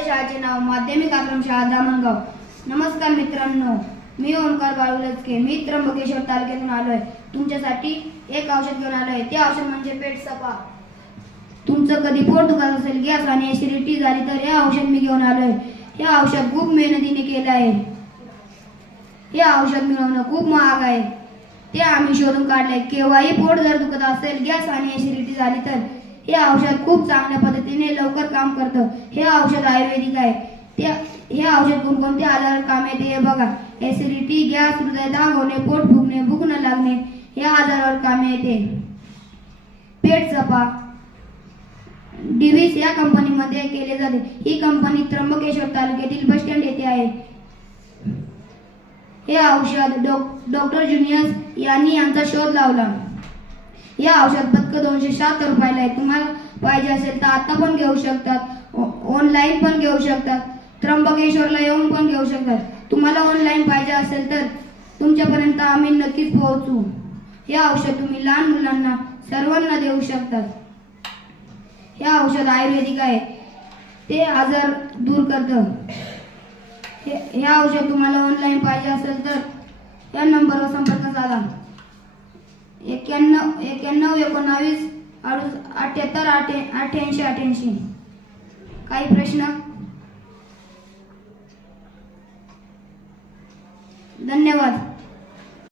माझ्या शाळेचे नाव माध्यमिक आश्रम शाळा दामणगाव। नमस्कार मित्रांनो, मी ओंकार बाळुलचके। मी त्र्यंबकेश्वर तालुक्यातून आलोय। तुमच्यासाठी एक औषध घेऊन आलोय। ते औषध म्हणजे पेट सपा। तुमचं कधी पोट दुखत असेल, गॅस आणि ऍसिडिटी झाली तर हे औषध मी घेऊन आलोय। हे औषध खूप मेहनतीने केलं आहे। हे औषध मिळवणं खूप महाग आहे, ते आम्ही शोधून काढले। केव्हाही पोट जर दुखत असेल, गॅस आणि ऍसिडिटी झाली तर हे औषध खूप चांगल्या पद्धतीने लवकर काम करतं। हे औषध आयुर्वेदिक आहे। हे औषध कोणकोणत्या आजारावर काम येते हे बघा। ऍसिडिटी, गॅस, हृदयदाब होणे, पोट फुगणे, भूक न लागणे या आजारावर काम येते। पेट सपा डिव्हिस या कंपनीमध्ये केले जाते। ही कंपनी त्र्यंबकेश्वर तालुक्यातील बस स्टँड येथे आहे। हे औषध डॉक्टर जुनियस यांनी यांचा शोध लावला। हे औषध फक्त 270 रुपयाला आहे। तुम्हाला पाहिजे असेल तर आता पण घेऊ शकतात, ऑनलाईन पण घेऊ शकतात, त्र्यंबकेश्वरला येऊन पण घेऊ शकतात। तुम्हाला ऑनलाईन पाहिजे असेल तर तुमच्यापर्यंत आम्ही नक्कीच पोहोचू। हे औषध तुम्ही लहान मुलांना सर्वांना देऊ शकतात। हे औषध आयुर्वेदिक आहे, ते आजार दूर करतं। हे औषध तुम्हाला ऑनलाईन पाहिजे असेल तर या नंबरवर संपर्क साधा। 91 19 78 88 88। काही प्रश्न? धन्यवाद।